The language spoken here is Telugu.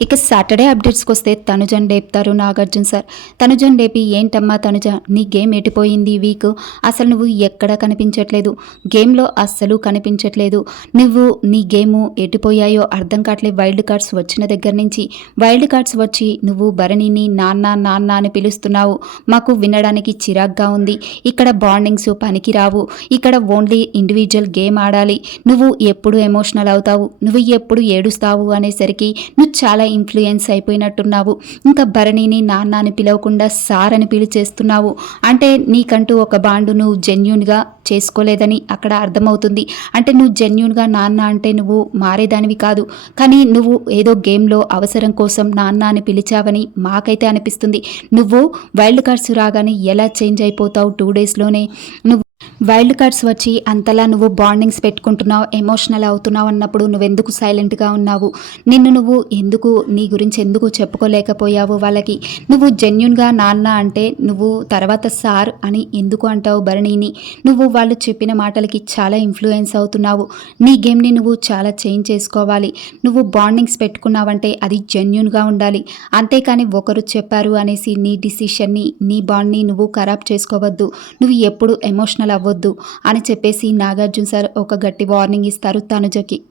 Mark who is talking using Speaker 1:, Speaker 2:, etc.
Speaker 1: ఇక సాటర్డే అప్డేట్స్కి వస్తే తనుజన్ డేపుతారు నాగార్జున సార్. తనుజన్ డేపి ఏంటమ్మా తనుజ నీ గేమ్ ఎటిపోయింది ఈ వీక్? అసలు నువ్వు ఎక్కడ కనిపించట్లేదు. గేమ్లో అస్సలు కనిపించట్లేదు. నువ్వు నీ గేము ఎటుపోయాయో అర్థం కావట్లేదు వైల్డ్ కార్డ్స్ వచ్చిన దగ్గర నుంచి. వైల్డ్ కార్డ్స్ వచ్చి నువ్వు భరణిని నాన్న నాన్న అని పిలుస్తున్నావు. మాకు వినడానికి చిరాగ్గా ఉంది. ఇక్కడ బాండింగ్స్ పనికిరావు ఇక్కడ ఓన్లీ ఇండివిజువల్ గేమ్ ఆడాలి. నువ్వు ఎప్పుడు ఎమోషనల్ అవుతావు? నువ్వు ఎప్పుడు ఏడుస్తావు? అనేసరికి నువ్వు చాలా ఇన్ఫ్లుయెన్స్ అయిపోయినట్టున్నావు. ఇంకా భరణిని నాన్న అని పిలవకుండా సార్ అని పిలిచేస్తున్నావు. అంటే నీకంటూ ఒక బాండు నువ్వు జెన్యున్గా చేసుకోలేదని అక్కడ అర్థమవుతుంది. అంటే నువ్వు జెన్యున్గా నాన్న అంటే నువ్వు మారేదానివి కాదు. కానీ నువ్వు ఏదో గేమ్లో అవసరం కోసం నాన్న అని పిలిచావని మాకైతే అనిపిస్తుంది. నువ్వు వైల్డ్ కార్డ్స్ రాగానే ఎలా చేంజ్ అయిపోతావు టూ డేస్లోనే నువ్వు వైల్డ్ కార్డ్స్ వచ్చి అంతలా నువ్వు బాండింగ్స్ పెట్టుకుంటున్నావు ఎమోషనల్ అవుతున్నావు అన్నప్పుడు నువ్వెందుకు సైలెంట్గా ఉన్నావు? నిన్ను నువ్వు ఎందుకు నీ గురించి ఎందుకు చెప్పుకోలేకపోయావు వాళ్ళకి? నువ్వు జెన్యున్గా నాన్న అంటే నువ్వు తర్వాత సార్ అని ఎందుకు అంటావు భరణిని? నువ్వు వాళ్ళు చెప్పిన మాటలకి చాలా ఇన్ఫ్లుయెన్స్ అవుతున్నావు. నీ గేమ్ని నువ్వు చాలా చేంజ్ చేసుకోవాలి. నువ్వు బాండింగ్స్ పెట్టుకున్నావంటే అది జెన్యున్గా ఉండాలి. అంతేకాని ఒకరు చెప్పారు అనేసి నీ డిసిషన్ని నీ బాండ్ని నువ్వు ఖరాబ్ చేసుకోవద్దు. నువ్వు ఎప్పుడు ఎమోషనల్ అవ్వద్దు. అని చెప్పేసి నాగార్జున సార్ ఒక గట్టి వార్నింగ్ ఇస్తారు తనుజకి.